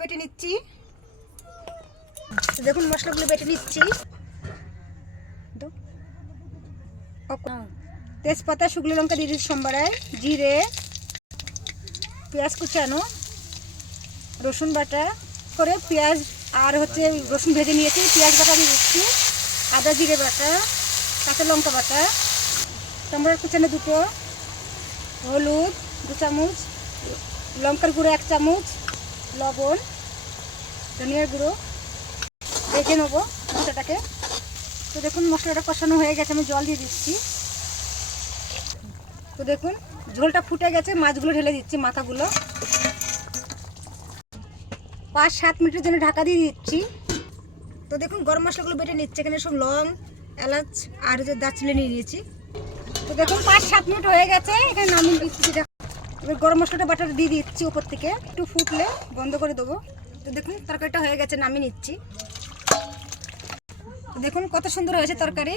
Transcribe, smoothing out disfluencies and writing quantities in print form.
বেটে নিচ্ছি। দেখুন মশলাগুলো বেটে নিচ্ছি। তেজপাতা, শুকনো লঙ্কা দিয়ে দিচ্ছি সম্বারায়, জিরে, পেঁয়াজ কুচানো, রসুন বাটা করে পেঁয়াজ আর রসুন ভেজে নিয়েছি, পেঁয়াজ বাটা দিয়ে দিচ্ছি, আদা জিরে বাটা, কাঁচা লঙ্কা বাটা, টমেটো কুচানো দুটো, হলুদ 2 চামচ, লঙ্কার গুঁড়ো 1 চামচ, লবণ, ধনিয়ার গুঁড়ো, ভেজে নেবো মশলাটাকে। তো দেখুন মশলাটা কষানো হয়ে গেছে, আমি জল দিয়ে দিচ্ছি। তো দেখুন ঝোলটা ফুটে গেছে, মাছগুলো ঢেলে দিচ্ছি, মাথাগুলো 5-7 মিনিটের জন্য ঢাকা দিয়ে দিচ্ছি। তো দেখুন গরম মশলাগুলো বেটে নিচ্ছে, এখানে সব লং, এলাচ আর দারচিনি নিয়ে নিয়েছি। তো দেখুন 5-7 মিনিট হয়ে গেছে, এখানে নামিয়ে দিচ্ছি। এবার গরম মশলাটা বাটাটা দিয়ে দিচ্ছি উপর থেকে, একটু ফুটলে বন্ধ করে দেবো। তো দেখুন তরকারিটা হয়ে গেছে, নামিয়ে নিচ্ছি। দেখুন কত সুন্দর হয়েছে তরকারি।